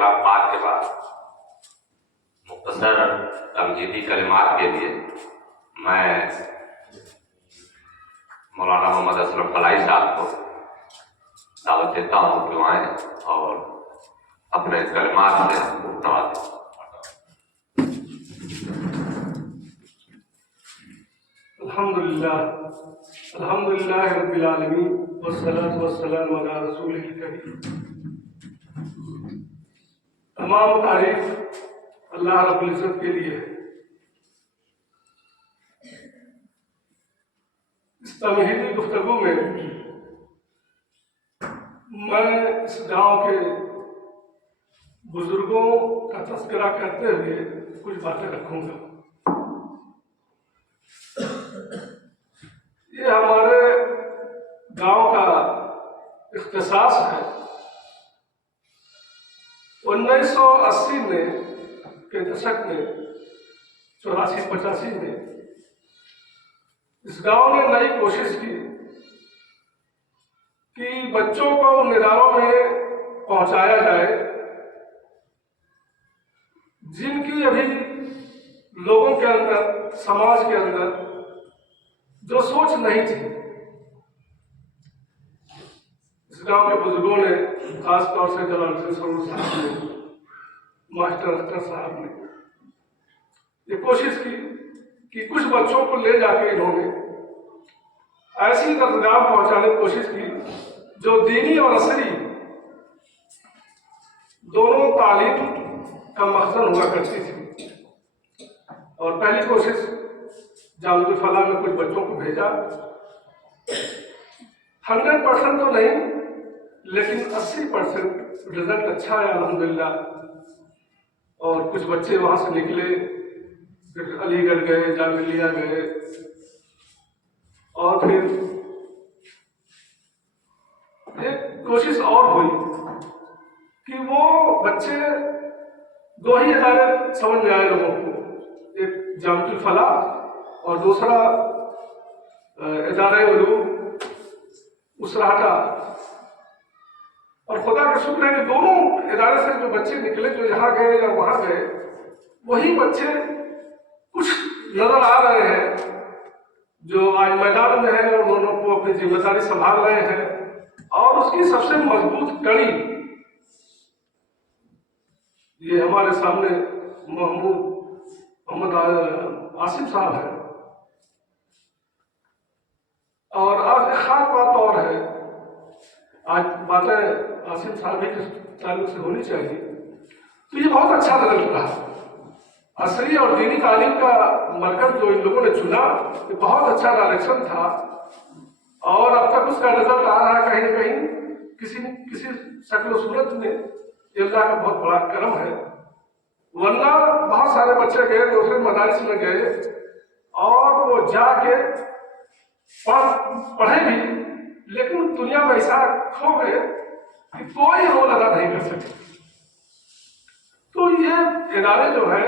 کلام پاک کے بعد مختصر تمہیدی کلمات کے لیے میں مولانا محمد اشرف فلاحی صاحب کو دعوت دیتا ہوں کہ وہ آئیں اور اپنے کلمات میں محتوا دیں۔ الحمدللہ رب العالمین والصلاة والسلام علی رسول الکریم۔ تمام تعریف اللہ رب العزت کے لیے ہے۔ اس تمہیدی گفتگو میں میں اس گاؤں کے بزرگوں کا تذکرہ کرتے ہوئے کچھ باتیں رکھوں گا۔ یہ ہمارے گاؤں کا اختصاص ہے۔ 1980 میں کے دشک میں 84-85 میں اس گاؤں نے نئی کوشش کی کہ بچوں کو ان اداروں میں پہنچایا جائے جن کی ابھی لوگوں کے اندر، سماج کے اندر جو سوچ نہیں تھی۔ اس گاؤں کے بزرگوں نے، خاص طور سے جلال سرور صاحب نے، ماسٹر اختر صاحب نے یہ کوشش کی کہ کچھ بچوں کو لے جا کے انہوں نے ایسی درسگاہ پہنچانے کی کوشش کی جو دینی اور عصری دونوں تعلیم کا مخزن ہوا کرتی تھی۔ اور پہلی کوشش جامع الفلاح میں کچھ بچوں کو بھیجا، 100% تو نہیں لیکن 80% رزلٹ اچھا ہے الحمدللہ۔ اور کچھ بچے وہاں سے نکلے، پھر علی گڑھ گئے، جامعہ گئے، اور پھر ایک کوشش اور ہوئی کہ وہ بچے دو ہی ادارے سمجھ میں آئے لوگوں کو، ایک جامع الفلاح اور دوسرا ادارہ علوم اسراٹا۔ اور خدا کا شکر ہے کہ دونوں ادارے سے جو بچے نکلے، جو یہاں گئے یا وہاں گئے، وہی بچے کچھ نظر آ رہے ہیں جو آج میدان میں ہیں اور دونوں کو اپنی ذمہ داری سنبھال رہے ہیں۔ اور اس کی سب سے مضبوط کڑی یہ ہمارے سامنے محمد عاصم صاحب ہے۔ اور آج ایک خاص بات اور ہے، آج باتیں عاصم صاحب کے تعلق سے ہونی چاہیے، تو یہ بہت اچھا رزلٹ رہا۔ عصری اور دینی تعلیم کا مرکز جو ان لوگوں نے چنا، یہ بہت اچھا ڈائریکشن تھا، اور اب تک اس کا رزلٹ آ رہا ہے کہیں نہ کہیں کسی شکل و صورت میں۔ یہ اللہ کا بہت بڑا کرم ہے، ورنہ بہت سارے بچے گئے، دوسرے مدارس میں گئے اور وہ جا کے پڑھے بھی، لیکن دنیا میں ایسا کھو گئے کہ کوئی رول ادا نہیں کر سکے۔ تو یہ ادارے جو ہے،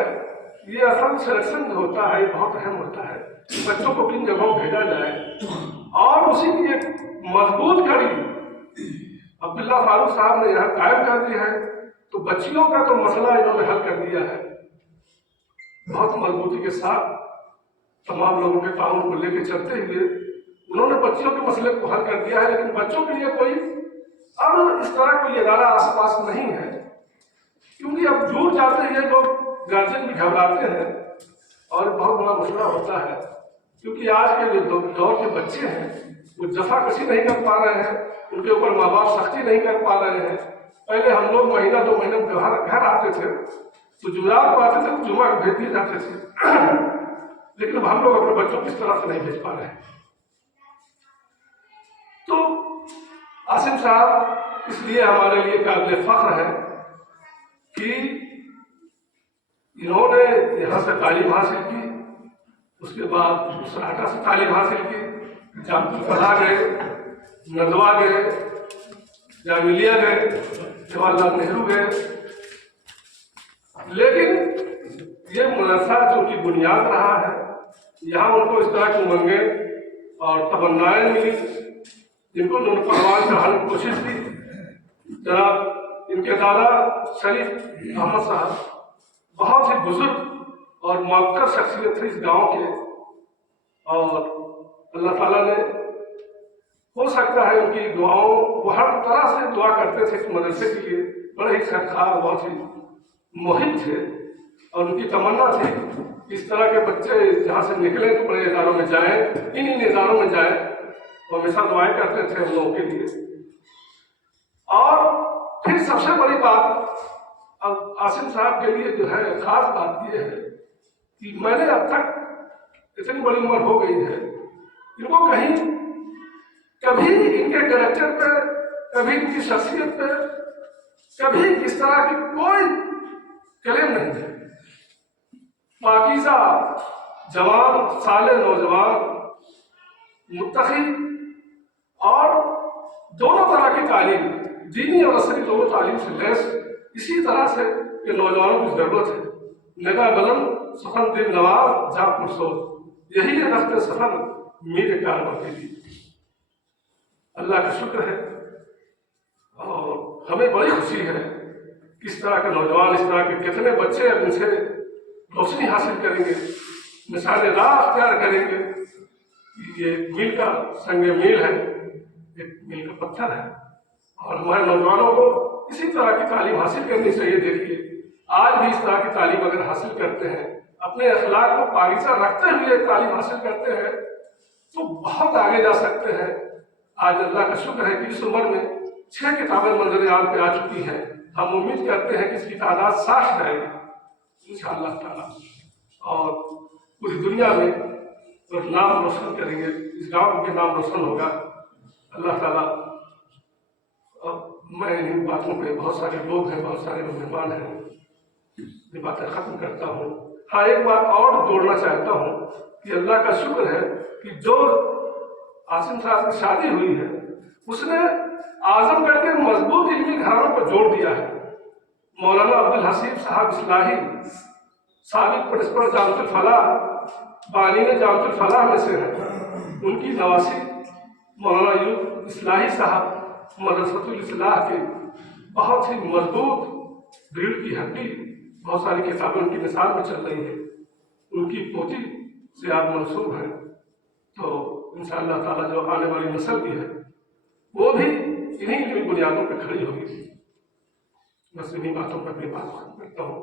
یہ اصل سلیکشن جو ہوتا ہے یہ بہت اہم ہوتا ہے، بچوں کو کن جگہوں بھیجا جائے، اور اسی کی ایک مضبوط کڑی عبداللہ فاروق صاحب نے یہاں قائم کر دی ہے۔ تو بچیوں کا تو مسئلہ انہوں نے حل کر دیا ہے بہت مضبوطی کے ساتھ، تمام لوگوں کے تعاون کو لے کے چلتے ہوئے انہوں نے بچیوں کے مسئلے کو حل کر دیا ہے۔ لیکن بچوں کے لیے کوئی اب اس طرح کوئی ادارہ آس پاس نہیں ہے، کیونکہ اب دور جاتے ہیں لوگ، گارجین بھی گھبراتے ہیں اور بہت بڑا مسئلہ ہوتا ہے، کیونکہ آج کے جو دور کے بچے ہیں وہ جفا کشی نہیں کر پا رہے ہیں، ان کے اوپر ماں باپ سختی نہیں کر پا رہے ہیں۔ پہلے ہم لوگ مہینہ 2 مہینے گھر آتے تھے تو جمعرات کو آتے تھے تو جمعہ کو بھیج دیے جاتے تھے، لیکن اب ہم لوگ اپنے بچوں کو اس طرح سے نہیں بھیج پا رہے ہیں۔ تو عاصم صاحب اس لیے ہمارے لیے قابل فخر ہے کہ انہوں نے یہاں سے تعلیم حاصل کی، اس کے بعد اسراٹا سے تعلیم حاصل کی، جامع الفلاح گئے، ندوہ گئے، جامعہ گئے، جواہر لال نہرو گئے، لیکن یہ مدرسہ جو کہ بنیاد رہا ہے، یہاں ان کو اس طرح کی امنگیں اور تمنائیں ملی جن کو انہوں نے پروان چڑھانے کی کوشش کی۔ جناب ان کے دادا شریف احمد صاحب بہت ہی بزرگ اور معقر شخصیت تھی اس گاؤں کے، اور اللہ تعالیٰ نے ہو سکتا ہے ان کی دعاؤں، وہ ہر طرح سے دعا کرتے تھے اس مدرسے کے لیے، بڑے ہی خیرخواہ، بہت ہی محب تھے، اور ان کی تمنا تھی کہ اس طرح کے بچے جہاں سے نکلیں تو بڑے اداروں میں جائیں، انہیں اداروں میں جائیں، وہ ہمیشہ دعائیں کرتے تھے ہم لوگوں کے لیے۔ اور پھر سب سے بڑی بات اب عاصم صاحب کے لیے جو ہے خاص بات یہ ہے کہ میں نے اب تک اتنی بڑی عمر ہو گئی ہے، ان کو کہیں کبھی ان کے کریکٹر پہ، کبھی ان کی شخصیت پہ، کبھی اس طرح کی کوئی کلیم نہیں ہے۔ پاکیزہ جوان، صالح نوجوان، متقی، اور دونوں طرح کی تعلیم، دینی اور عصری دونوں تعلیم سے لیس، اسی طرح سے کہ نوجوانوں کی ضرورت ہے۔ نگاہ بلند، سخن دل نواز، جا پرسوز، یہی ہے رفت سفر میرے کارواں کے لیے۔ اللہ کا شکر ہے، اور ہمیں بڑی خوشی ہے کہ اس طرح کے نوجوان، اس طرح کے کتنے بچے اب ان سے روشنی حاصل کریں گے، مثال راہ اختیار کریں گے۔ یہ میل کا سنگ میل ہے، ایک میل کا پتھر ہے، اور ہمارے نوجوانوں کو اسی طرح کی تعلیم حاصل کرنی چاہیے۔ دیکھیے آج بھی اس طرح کی تعلیم اگر حاصل کرتے ہیں، اپنے اخلاق کو پاکیزہ رکھتے ہوئے تعلیم حاصل کرتے ہیں تو بہت آگے جا سکتے ہیں۔ آج اللہ کا شکر ہے کہ اس عمر میں 6 کتابیں منظر عام پہ آ چکی ہیں، ہم امید کرتے ہیں کہ اس کی تعداد 60 جائے گی انشاءاللہ تعالیٰ، اور پوری دنیا میں نام روشن کریں گے، اس گاؤں کے نام روشن ہوگا اللہ تعالیٰ۔ میں ان باتوں پہ، بہت سارے لوگ ہیں، بہت سارے مہمان ہیں، یہ باتیں ختم کرتا ہوں۔ ہاں ایک بات اور جوڑنا چاہتا ہوں کہ اللہ کا شکر ہے کہ جو عاصم صاحب کی شادی ہوئی ہے اس نے اعظم گڑھ کے مضبوط علمی گھرانوں کو جوڑ دیا ہے۔ مولانا عبدالحسیب صاحب اصلاحی سابق پرنسپل جامعۃ الفلاح، بانین جامعۃ الفلاح میں سے ہیں، ان کی نواسی مولانا ایوب اصلاحی صاحب مدرسۃ الاصلاح کے بہت ہی مضبوط ریڑھ کی ہڈی، بہت ساری کتابیں ان کی مثال میں چل رہی ہیں، ان کی پوتی سے آپ منسوب ہیں، تو انشاءاللہ تعالیٰ جو آنے والی نسل بھی ہے وہ بھی انہیں علمی بنیادوں پہ کھڑی ہوگی۔ بس انہیں باتوں پر اپنی بات ختم کرتا ہوں۔